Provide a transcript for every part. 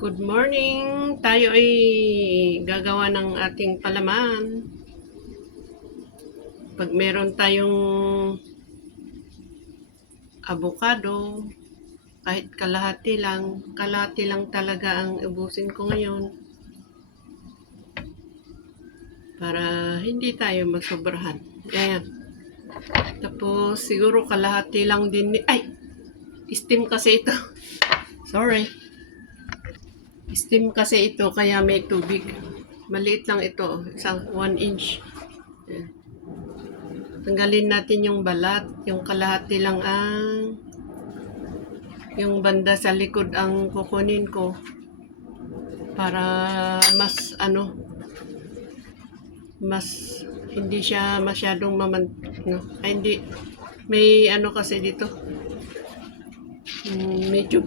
Good morning! Tayo ay gagawa ng ating palaman. Pag meron tayong avocado, kahit kalahati lang talaga ang ubusin ko ngayon para hindi tayo masobrahan. Ayan. Tapos siguro kalahati lang din steam kasi ito. Sorry. Steam kasi ito kaya may tubig. Maliit lang ito, isang 1 inch. Ayan. Tanggalin natin yung balat, yung kalahati lang yung banda sa likod ang kukunin ko para mas mas hindi siya masyadong hindi may kasi dito medyo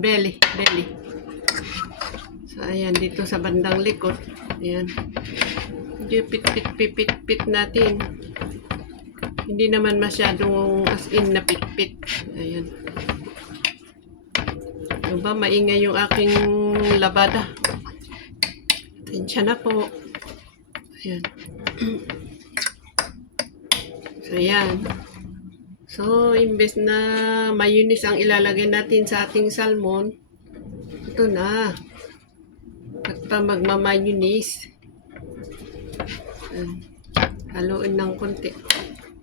belly. So ayan, dito sa bandang likod, ayan, medyo pit natin. Hindi naman masyadong as in na pit. Ayan. Diba, maingay yung aking labada. Tensya na po. Ayan. So, ayan. So, imbes na mayonnaise ang ilalagay natin sa ating salmon, ito na. At pa magma-mayonnaise. Haluin ng konti.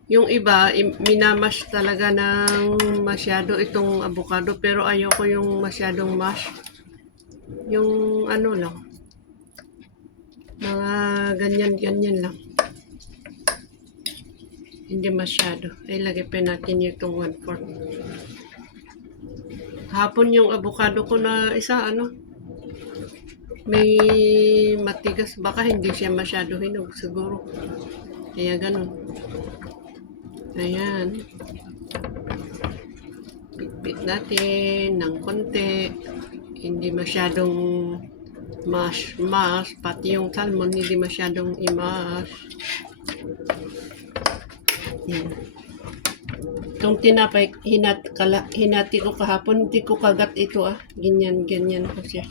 Yung iba, minamash talaga ng masyado itong avocado, pero ayoko yung masyadong mash. Yung lang, mga ganyan lang. Hindi masyado. Ay, lagay pa natin itong 1/4. Hapon yung avocado ko na isa, may matigas. Baka hindi siya masyado hinog siguro. Kaya ganun. Ayan. Pit natin ng konti. Hindi masyadong mash. Pati yung salmon, hindi masyadong i-mash. Yan. Itong tinapay, hinati ko kahapon. Hindi ko kagat ito Ganyan ko siya.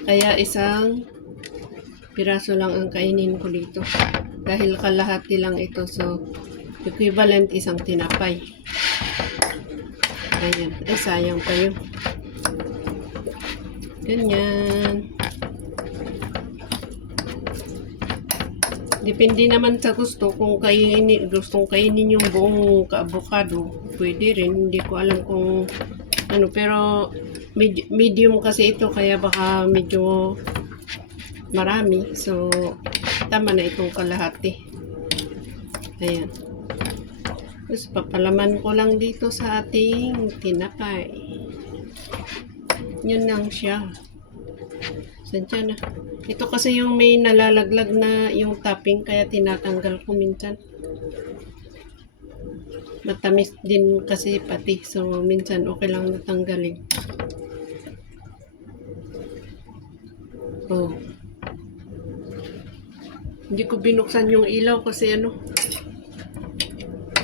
Kaya isang piraso lang ang kainin ko dito. Dahil kalahati lang ito. So, equivalent isang tinapay. Ayan. Ay, sayang pa yun. Ganyan. Depende naman sa gusto. Kung gustong kainin yung buong avocado, pwede rin. Hindi ko alam kung pero medium kasi ito, kaya baka medyo marami. So, tama na itong kalahati. Ayan. Tapos papalaman ko lang dito sa ating tinapay. Yun lang siya. Sadya na. Ito kasi yung may nalalaglag na yung topping, kaya tinatanggal ko minsan. Matamis din kasi pati. So, minsan okay lang natanggalin. Oh. Hindi ko binuksan yung ilaw kasi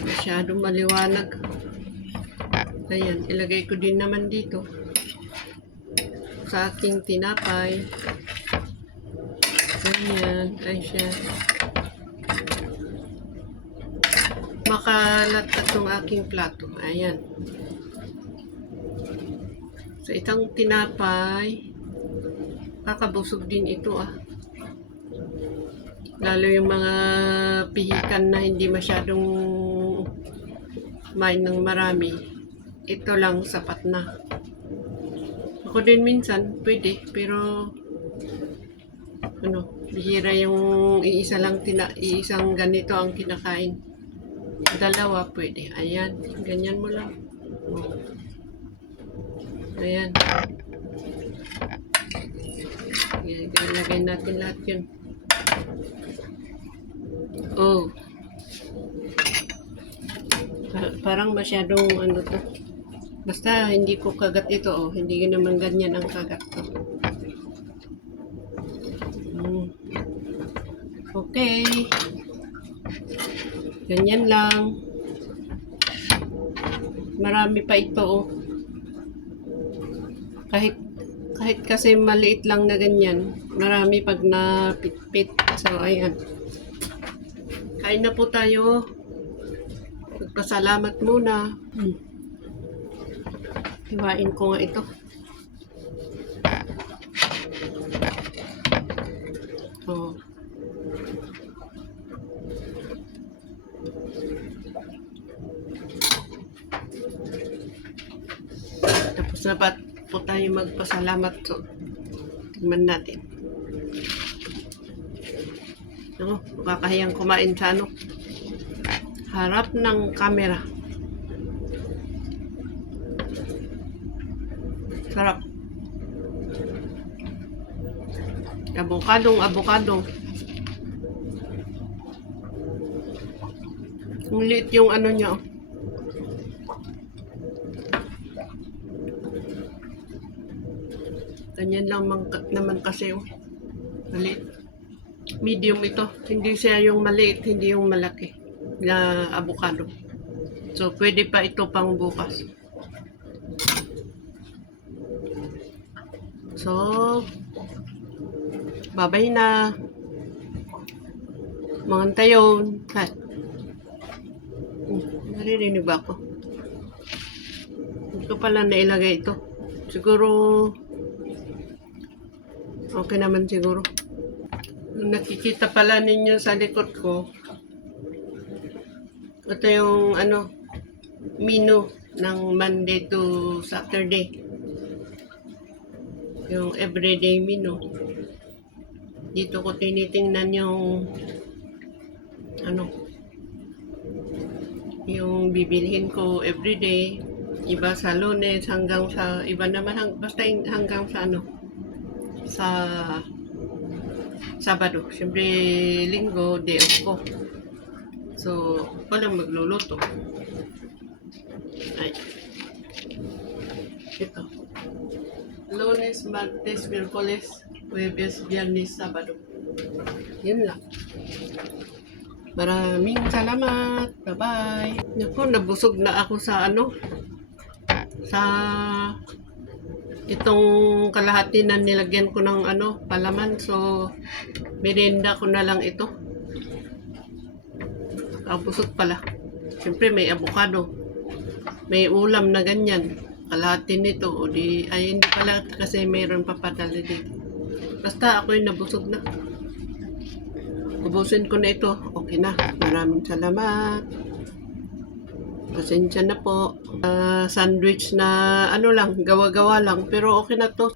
masyadong maliwanag. Ayan, ilagay ko din naman dito sa aking tinapay. Ayan, ay siya. Makalat itong aking plato. Ayan. So, itong tinapay, kakabusog din ito Lalo yung mga pihikan na hindi masyadong kumain ng marami. Ito lang sapat na. Ako din minsan, pwede. Pero, bihira yung iisang ganito ang kinakain. Dalawa, pwede. Ayan, ganyan mo lang. Ayan. Ilagay natin lahat yun. Oh. Parang masyadong to. Basta hindi ko kagat ito Hindi naman ganyan ang kagat ko. Okay. Ganyan lang. Marami pa ito Kahit Kahit kasi maliit lang na ganyan, marami pag napitpit. So, ayan. Kain na po tayo. Magpasalamat muna. Hiwain ko nga ito. Oh. Tapos na ba po tayo magpasalamat? So, tingnan natin. Ano, makakahiyang kumain sa ano, harap ng camera. Sarap. Abokado. Ang liit yung ano niya. Oh. Ganyan lang naman kasi. Oh. Maliit. Medium ito. Hindi siya yung maliit, hindi yung malaki na avocado. So, pwede pa ito pang bukas. So, babay na. Mangantayon. Naririnig ba ako? Hindi ko pala nailagay ito. Siguro, okay naman siguro. Nakikita pala ninyo sa likod ko. Ito yung ano, menu ng Monday to Saturday. Yung everyday menu. Dito ko tinitingnan yung ano, yung bibilhin ko everyday. Iba sa Lunes hanggang sa, iba naman basta hanggang sa ano, sa Sabado. Siyempre, Linggo, day off ko. So, walang magluluto. Ay. Ito. Lunes, Martes, Miyerkules, Huwebes, Biyernes, Sabado. Yun lang. Maraming salamat. Bye-bye. Naku, nabusog na ako sa ano, sa itong kalahati na nilagyan ko ng ano, palaman. So, merienda ko na lang ito. Busog pala. Siyempre may avocado. May ulam na ganyan. Kalahati nito. O di, ay hindi pala kasi mayroon papadala dito. Basta ako'y nabusog na. Ubusin ko na ito. Okay na. Maraming salamat. Pasensya na po. Sandwich na ano lang, gawa-gawa lang. Pero okay na to.